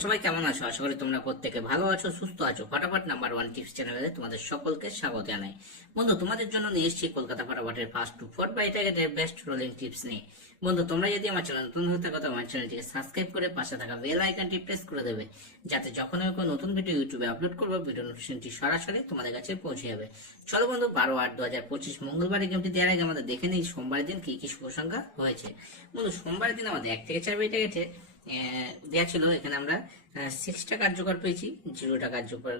সবাই কেমন আছো? আশা করি তোমরা প্রত্যেকে ভালো আছো, সুস্থ আছো। ফটাফট নাম্বার ওয়ান টিপস চ্যানেলে তোমাদের সকলকে স্বাগত জানাই। বন্ধু, তোমাদের জন্য নিয়ে এসেছি কলকাতা ফটাফটের ফার্স্ট টু ফোর বাই টার্গেটের বেস্ট রোলিং টিপস নিয়ে। বন্ধু, তোমরা যদি আমার চ্যানেল নতুন হয়ে থাকো তো আমার চ্যানেলটিকে সাবস্ক্রাইব করে পাশে থাকা বেল আইকনটি প্রেস করে দেবে, যাতে যখন আমি কোনো নতুন ভিডিও ইউটিউবে আপলোড করবো ভিডিও নোটিফিকেশনটি সরাসরি তোমাদের কাছে পৌঁছে যাবে। চলো বন্ধু, 12/8/2025 মঙ্গলবার গেমটি দেওয়ার আগে আমাদের দেখে নিই সোমবার দিন কি কি শুভ সংখ্যা হয়েছে। বন্ধু, সোমবার দিন আমাদের 1 থেকে 4 বাই টার্গেটে দেওয়া ছিল। এখানে আমরা 6টা কার্যকর পেয়েছি, 0টা কার্যকর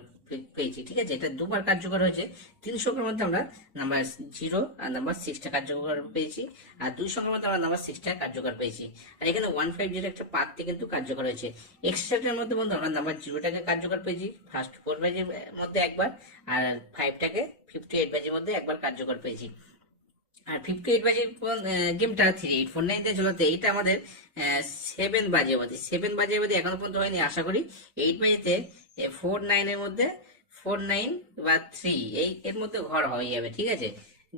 পেয়েছি। ঠিক আছে, এটা দুবার কার্যকর হয়েছে। 3 সংখ্যার মধ্যে আমরা নাম্বার 0 আর নাম্বার 6টা কার্যকর পেয়েছি, আর 2 সংখ্যার মধ্যে আমরা নাম্বার 6টা কার্যকর পেয়েছি। আর এখানে 150 একটা পাত্রে কিন্তু কার্যকর হয়েছে। এক্সট্রাটার মধ্যে বন্ধু আমরা নাম্বার 0টাকে কার্যকর পেয়েছি ফার্স্ট 4 বাজের মধ্যে একবার, আর 5টাকে 58 বাজের মধ্যে একবার কার্যকর পেয়েছি। আর 58 বাজে গেমটা 3849 দিয়ে চলতে এইটা আমাদের 7 বাজে এখনো পর্যন্ত হয়নি। আশা করি 8 বাজেতে 49 এর মধ্যে 49 বা 3 এর মধ্যে ঘর হয়ে যাবে। ঠিক আছে,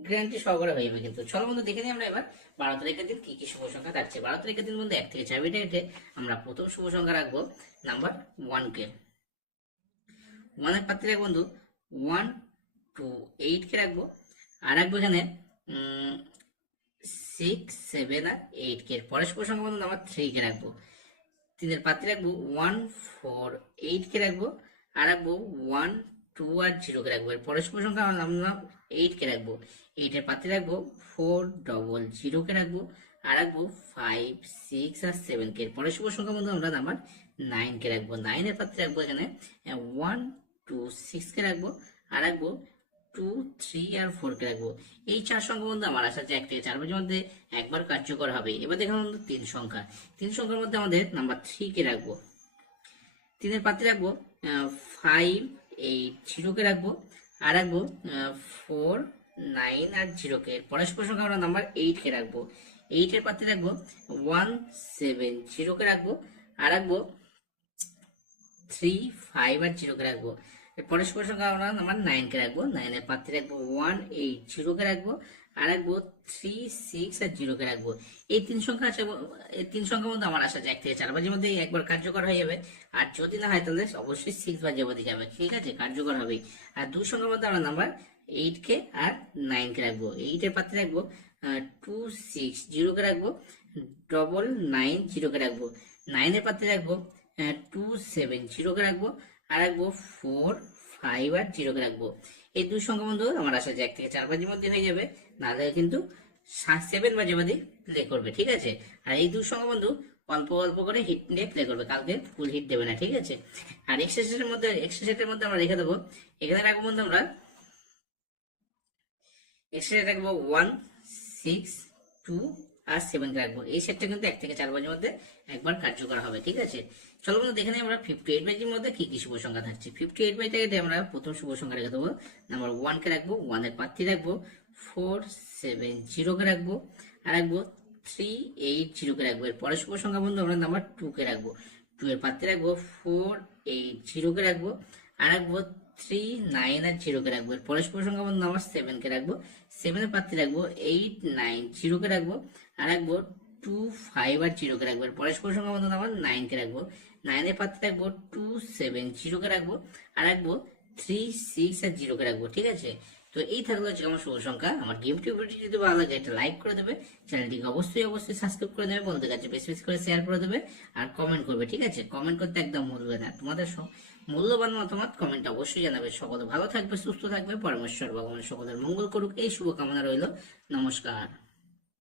গ্যারান্টি সহকারে হয়ে যাবে। কিন্তু চলো বন্ধু, দেখে নিই আমরা এবার 12 তারিখের দিন কি কি শুভ সংখ্যা থাকছে। 12 তারিখের দিন বন্ধু 1 থেকে 4 মিনিটে আমরা প্রথম শুভ সংখ্যা রাখবো নাম্বার 1 কে। 1 এর পাত্রে রাখবো বন্ধু 1 2 8 কে রাখবো। আর রাখবো এখানে 6 7 আর 8 কে। পরের শুভ সংখ্যা বন্ধু নাম্বার 3 কে রাখবো। 3 এর পাত্রে রাখবো 1 4 8 কে রাখবো। আর রাখবো 1 2 আর 0 কে রাখবো। এর পরের শুভ সংখ্যা আমরা 8 কে রাখবো। 8 এর পাত্রে রাখবো 4 0 কে রাখবো। আর রাখবো 5 6 আর 7 কে। পরের শুভ সংখ্যা বন্ধু আমরা নাম্বার 9 কে রাখবো। 9 এর পাত্রে রাখবো এখানে 1 2 6 কে রাখবো। আর রাখবো 2 3 আর 4 কে রাখবো। এই 4 সংখ্যা বন্ধু আমার আশা আছে 1 থেকে 4 বাজের মধ্যে একবার কার্যকর হবে। এবার দেখুন বন্ধু 3 সংখ্যা। 3 সংখ্যার মধ্যে আমাদের নাম্বার 3 কে রাখবো। 3 এর পাত্রে রাখবো 5 8 0 কে রাখবো। আর রাখবো 4 9 আর 0 কে। পরের শুভ সংখ্যা আমরা নাম্বার 8 কে রাখবো। 8 এর পাত্রে রাখবো 1 7 0 কে রাখবো। আর রাখবো 3 5 আর 0 কে রাখবো। পরের শুভ সংখ্যা আমরা নাম্বার 9 কে রাখবো। 9 এর পাত্রে রাখবো 1 8 0 কে রাখবো। আর রাখবো 3 6 আর 0 কে রাখবো। এই 3 সংখ্যা আছে। এই 3 সংখ্যার মধ্যে আমার আশা আছে 1 থেকে 4 বাজের মধ্যে একবার কার্যকর হয়ে যাবে। আর যদি না হয় তাহলে অবশ্যই 6 বাজে অবধি যাবে। ঠিক আছে, কার্যকর হবে। আর 2 সংখ্যার মধ্যে আমরা নাম্বার 8 কে আর 9 কে রাখবো। 8 এর পাত্রে রাখবো 2 6 0 কে রাখবো। 9 0 কে রাখবো। 9 এর পাত্রে রাখবো 2 7 0 কে রাখবো। আর রাখবো 4 5 আর 0 কে রাখবো। এই 2 সংখ্যা বন্ধু আমার আশা আছে 1 থেকে 4 বাজের মধ্যে হয়ে যাবে, নাহলে কিন্তু 7 বাজে মধ্যে প্লে করবে। ঠিক আছে, আর এই 2 সংখ্যা বন্ধু অল্প অল্প করে হিট নিয়ে প্লে করবে, কালকে ফুল হিট দেবে না। ঠিক আছে, আর এক্সট্রা সেটের মধ্যে আমরা রেখে দেবো। এখানে রাখবো বন্ধু আমরা এক্সট্রা রাখবো 1 6 2 আর 7 কে রাখবো। এই সেটটা কিন্তু 1 থেকে 4 বাজের মধ্যে একবার কার্যকর হবে। ঠিক আছে, চলো বন্ধু দেখে নিই আমরা 58 বাজের মধ্যে কি কি শুভ সংখ্যা থাকছে। 58 বাই থেকে আমরা প্রথম শুভ সংখ্যা রেখে দেবো নাম্বার 1 কে রাখবো। 1 এর পাত্রে রাখবো 4 7 0 কে রাখবো। আর রাখবো 3 8 0 কে রাখবো। এর পরের শুভ সংখ্যা বন্ধু আমরা নাম্বার 2 কে রাখবো। 2 এর পাত্রে রাখবো 4 8 0 কে রাখবো। আর রাখবো 3 9 আর 0 কে রাখবো। এর পরের শুভ সংখ্যা বন্ধু নাম্বার 7 কে রাখবো। 7 এর পাত্রে রাখবো 8 9 0 কে রাখবো। আর রাখবো 2 5 আর 0 কে রাখবো। এর পরের শুভ সংখ্যা বন্ধু নাম্বার 9 কে রাখবো। 9 এর পাত্রে রাখবো 2 7 0 কে রাখবো। আর রাখবো 3 6 আর 0 কে রাখবো। ঠিক আছে, তো এই থাকলো হচ্ছে আমার শুভ সংখ্যা। আমার গেম টিউবটি যদি ভালো লাগে একটা লাইক করে দেবে, চ্যানেলটিকে অবশ্যই সাবস্ক্রাইব করে দেবে, বন্ধুদের কাছে বেশি বেশি করে শেয়ার করে দেবে, আর কমেন্ট করবে। ঠিক আছে, কমেন্ট করতে একদম ভুলবে না। তোমাদের মূল্যবান মতামত কমেন্টে অবশ্যই জানাবে। সকলে ভালো থাকবে, সুস্থ থাকবে, পরমেশ্বর ভগবান সকলের মঙ্গল করুক এই শুভকামনা রইল। নমস্কার।